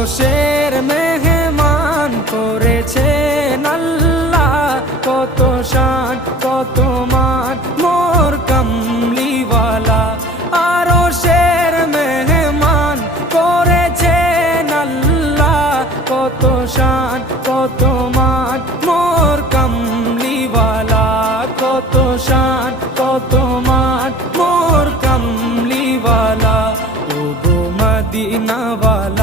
আরশের মেহমান করেছেন আল্লাহ, কত শান কত মান মোর কামলিওয়ালা। আরশের মেহমান করেছেন আল্লাহ, কত শান কত মান মোর কামলিওয়ালা, কত শান কত মান মোর কামলিওয়ালা। ও গো মদিনাওয়ালা